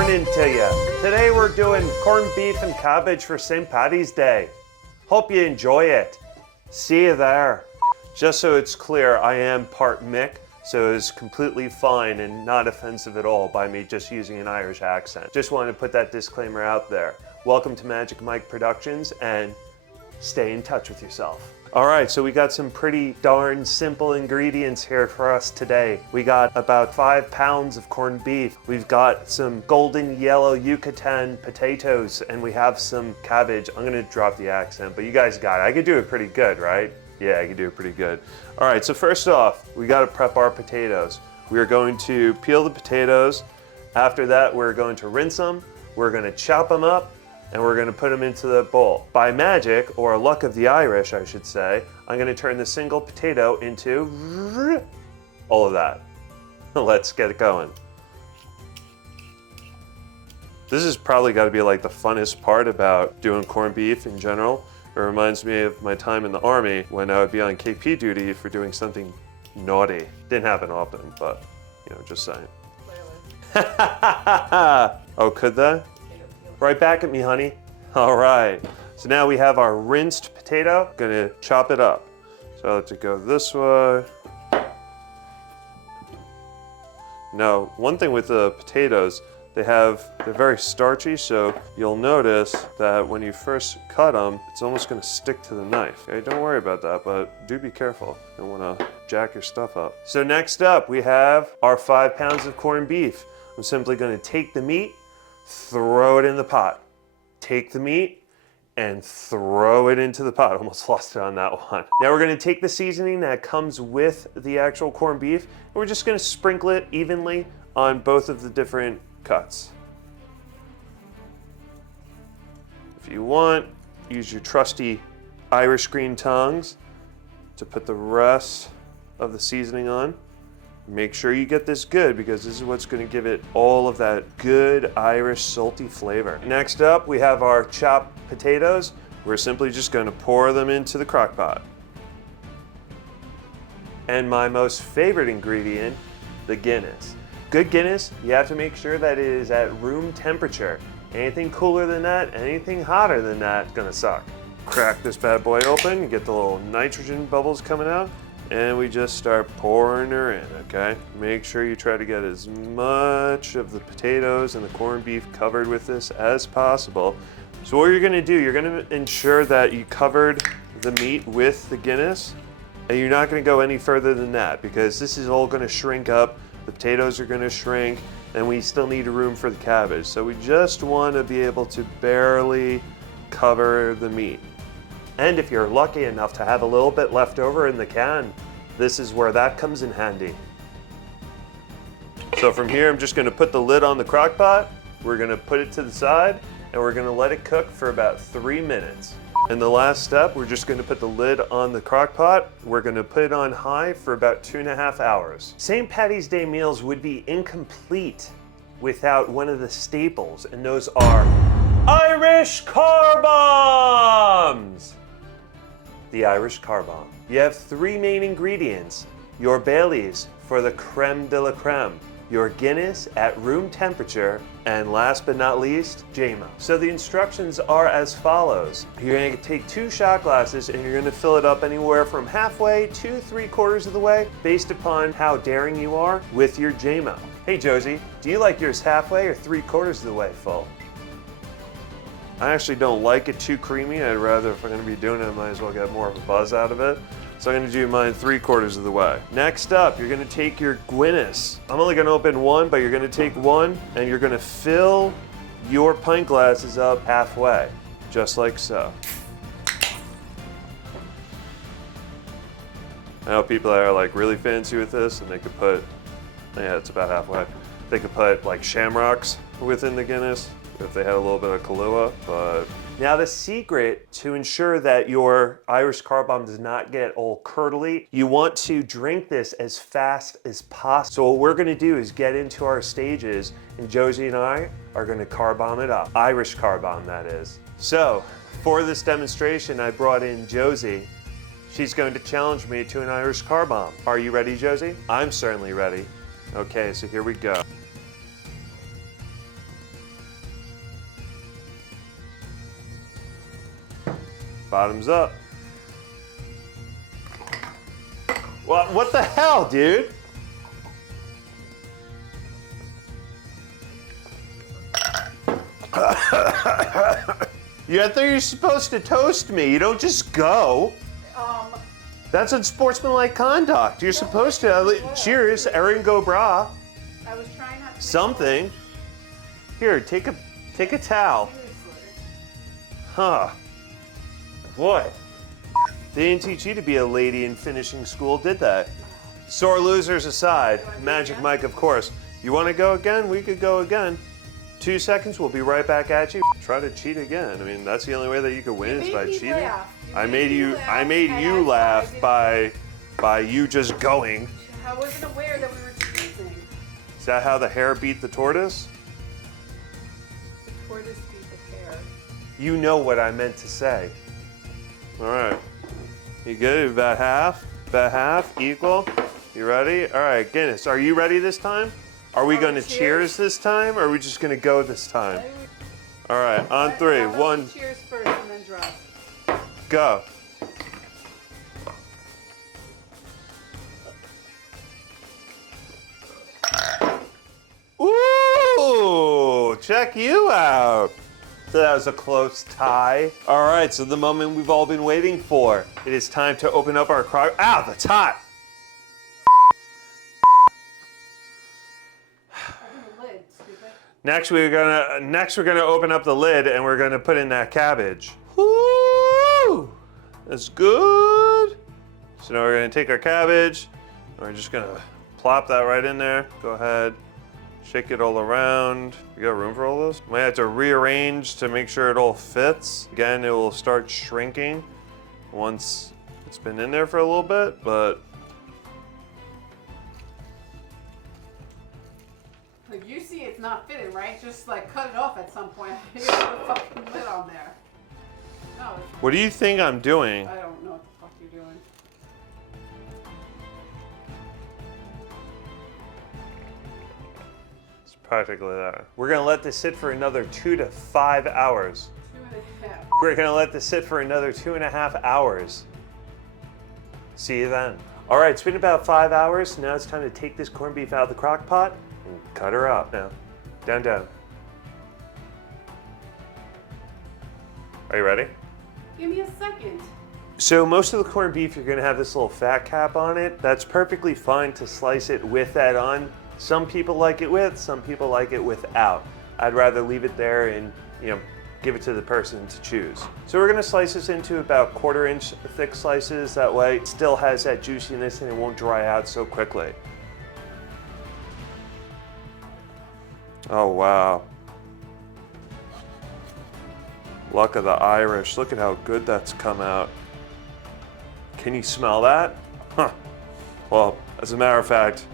morning to you. Today we're doing corned beef and cabbage for St. Paddy's Day. Hope you enjoy it. See you there. Just so it's clear, I am part Mick, so it's completely fine and not offensive at all by me just using an Irish accent. Just wanted to put that disclaimer out there. Welcome to Magic Mike Productions, and stay in touch with yourself. All right, so we got some pretty darn simple ingredients here for us today. We got about 5 pounds of corned beef. We've got some golden yellow Yukon potatoes, and we have some cabbage. I'm gonna drop the accent, but you guys got it. I could do it pretty good, right? Yeah, I can do it pretty good. All right, so first off, we gotta prep our potatoes. We are going to peel the potatoes. After that, we're going to rinse them. We're gonna chop them up, and we're gonna put them into the bowl. By magic, or luck of the Irish, I should say, I'm gonna turn the single potato into all of that. Let's get it going. This has probably gotta be like the funnest part about doing corned beef in general. It reminds me of my time in the Army when I would be on KP duty for doing something naughty. Didn't happen often, but you know, just saying. Oh, could that? Right back at me, honey. All right, so now we have our rinsed potato. Gonna chop it up. So I let it go this way. Now, one thing with the potatoes, they're very starchy, so you'll notice that when you first cut them, it's almost gonna stick to the knife. Okay, don't worry about that, but do be careful. You don't wanna jack your stuff up. So next up, we have our 5 pounds of corned beef. I'm simply gonna take the meat, throw it in the pot. Take the meat and throw it into the pot. Almost lost it on that one. Now we're gonna take the seasoning that comes with the actual corned beef, and we're just gonna sprinkle it evenly on both of the different cuts. If you want, use your trusty Irish green tongs to put the rest of the seasoning on. Make sure you get this good, because this is what's going to give it all of that good Irish salty flavor. Next up, we have our chopped potatoes. We're simply just going to pour them into the crock pot. And my most favorite ingredient, the Guinness. Good Guinness, you have to make sure that it is at room temperature. Anything cooler than that, anything hotter than that, is gonna suck. Crack this bad boy open, you get the little nitrogen bubbles coming out, and we just start pouring her in, okay? Make sure you try to get as much of the potatoes and the corned beef covered with this as possible. So what you're gonna do, you're gonna ensure that you covered the meat with the Guinness, and you're not gonna go any further than that, because this is all gonna shrink up, the potatoes are gonna shrink, and we still need room for the cabbage. So we just wanna be able to barely cover the meat. And if you're lucky enough to have a little bit left over in the can, this is where that comes in handy. So from here, I'm just gonna put the lid on the crock pot. We're gonna put it to the side, and we're gonna let it cook for about 3 minutes. And the last step, we're just gonna put the lid on the crock pot. We're gonna put it on high for about 2.5 hours. St. Paddy's Day meals would be incomplete without one of the staples, and those are Irish car bombs! The Irish car bomb. You have 3 main ingredients: your Baileys for the creme de la creme, your Guinness at room temperature, and last but not least, JMO. So the instructions are as follows. You're gonna take 2 shot glasses, and you're gonna fill it up anywhere from halfway to 3/4 of the way, based upon how daring you are with your JMO. Hey Josie, do you like yours halfway or 3/4 of the way full? I actually don't like it too creamy. I'd rather, if I'm gonna be doing it, I might as well get more of a buzz out of it. So I'm gonna do mine 3/4 of the way. Next up, you're gonna take your Guinness. I'm only gonna open one, but you're gonna take one, and you're gonna fill your pint glasses up halfway, just like so. I know people that are like really fancy with this, and they could put, yeah, it's about halfway. They could put like shamrocks within the Guinness, if they had a little bit of Kahlua, but... Now the secret to ensure that your Irish car bomb does not get all curdly, you want to drink this as fast as possible. So what we're gonna do is get into our stages, and Josie and I are gonna car bomb it up. Irish car bomb, that is. So for this demonstration, I brought in Josie. She's going to challenge me to an Irish car bomb. Are you ready, Josie? I'm certainly ready. Okay, so here we go. Bottoms up. What the hell, dude? I thought you were supposed to toast me. You don't just go. That's unsportsmanlike conduct. You're supposed to. Cheers, Erin Go Bra. I was trying not to. Something. Here, take a towel. Huh. Boy. They didn't teach you to be a lady in finishing school, did they? Sore losers aside, Magic Mike, of course. You want to go again? We could go again. 2 seconds, we'll be right back at you. Try to cheat again. I mean, that's the only way that you could win is by cheating. I made you laugh by you just going. I wasn't aware that we were cheating. Is that how the hare beat the tortoise? The tortoise beat the hare. You know what I meant to say. All right. You good? About half, equal. You ready? All right, Guinness, are you ready this time? Are we going to cheers this time, or are we just going to go this time? All right, on three. One. Cheers first and then drop. Go. Ooh, check you out. So that was a close tie. All right, so the moment we've all been waiting for. It is time to open up our crock. Ow, that's hot. Next we're gonna open up the lid and we're gonna put in that cabbage. Woo! That's good. So now we're gonna take our cabbage and we're just gonna plop that right in there. Go ahead, shake it all around. You got room for all this? Might have to rearrange to make sure it all fits. Again, it will start shrinking once it's been in there for a little bit, but If you see it's not fitting, right? Just like cut it off at some point. You put a fucking lid on there. No. What do you think I'm doing? I don't know what the fuck you're doing. It's practically there. We're gonna let this sit for another 2 to 5 hours. 2.5. We're gonna let this sit for another 2.5 hours. See you then. All right, it's been about 5 hours. Now it's time to take this corned beef out of the crock pot and cut her up. Now, down, down. Are you ready? Give me a second. So most of the corned beef, you're gonna have this little fat cap on it. That's perfectly fine to slice it with that on. Some people like it with, some people like it without. I'd rather leave it there and, give it to the person to choose. So we're gonna slice this into about 1/4 inch thick slices. That way it still has that juiciness and it won't dry out so quickly. Oh, wow. Luck of the Irish. Look at how good that's come out. Can you smell that? Huh. Well, as a matter of fact,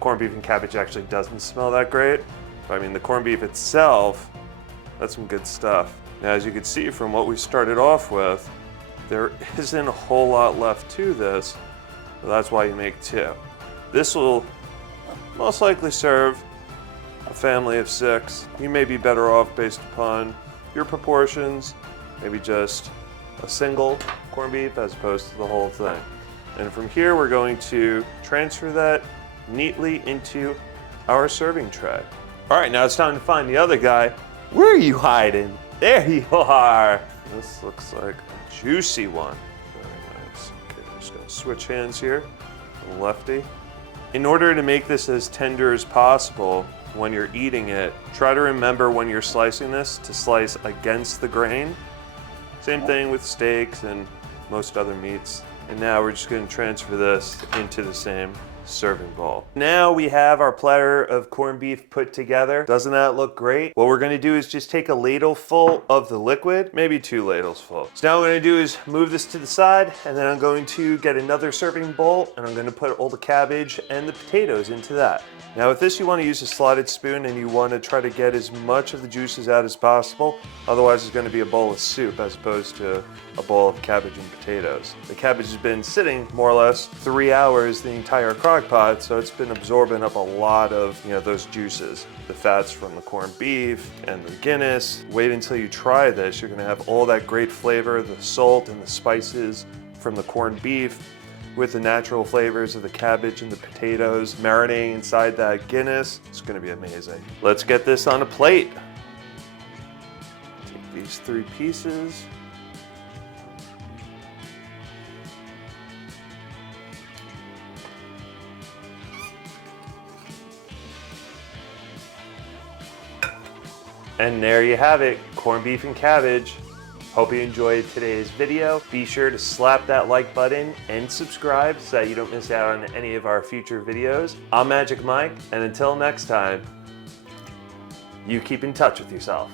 corned beef and cabbage actually doesn't smell that great. But I mean, the corned beef itself, that's some good stuff. Now, as you can see from what we started off with, there isn't a whole lot left to this. So that's why you make 2. This will most likely serve a family of 6. You may be better off based upon your proportions, maybe just a single corned beef as opposed to the whole thing. And from here, we're going to transfer that neatly into our serving tray. All right, now it's time to find the other guy. Where are you hiding? There you are. This looks like a juicy one. Very nice. Okay, I'm just gonna switch hands here. Lefty. In order to make this as tender as possible, when you're eating it, try to remember when you're slicing this to slice against the grain. Same thing with steaks and most other meats. And now we're just going to transfer this into the same serving bowl. Now we have our platter of corned beef put together. Doesn't that look great? What we're going to do is just take a ladle full of the liquid, maybe 2 ladles full. So now what I'm going to do is move this to the side, and then I'm going to get another serving bowl, and I'm going to put all the cabbage and the potatoes into that. Now with this, you want to use a slotted spoon, and you want to try to get as much of the juices out as possible. Otherwise, it's going to be a bowl of soup as opposed to a bowl of cabbage and potatoes. The cabbage has been sitting more or less 3 hours, the entire crock crock pot, so it's been absorbing up a lot of, those juices. The fats from the corned beef and the Guinness. Wait until you try this. You're gonna have all that great flavor, the salt and the spices from the corned beef with the natural flavors of the cabbage and the potatoes marinating inside that Guinness. It's gonna be amazing. Let's get this on a plate. Take these 3 pieces. And there you have it, corned beef and cabbage. Hope you enjoyed today's video. Be sure to slap that like button and subscribe so that you don't miss out on any of our future videos. I'm Magic Mike, and until next time, you keep in touch with yourself.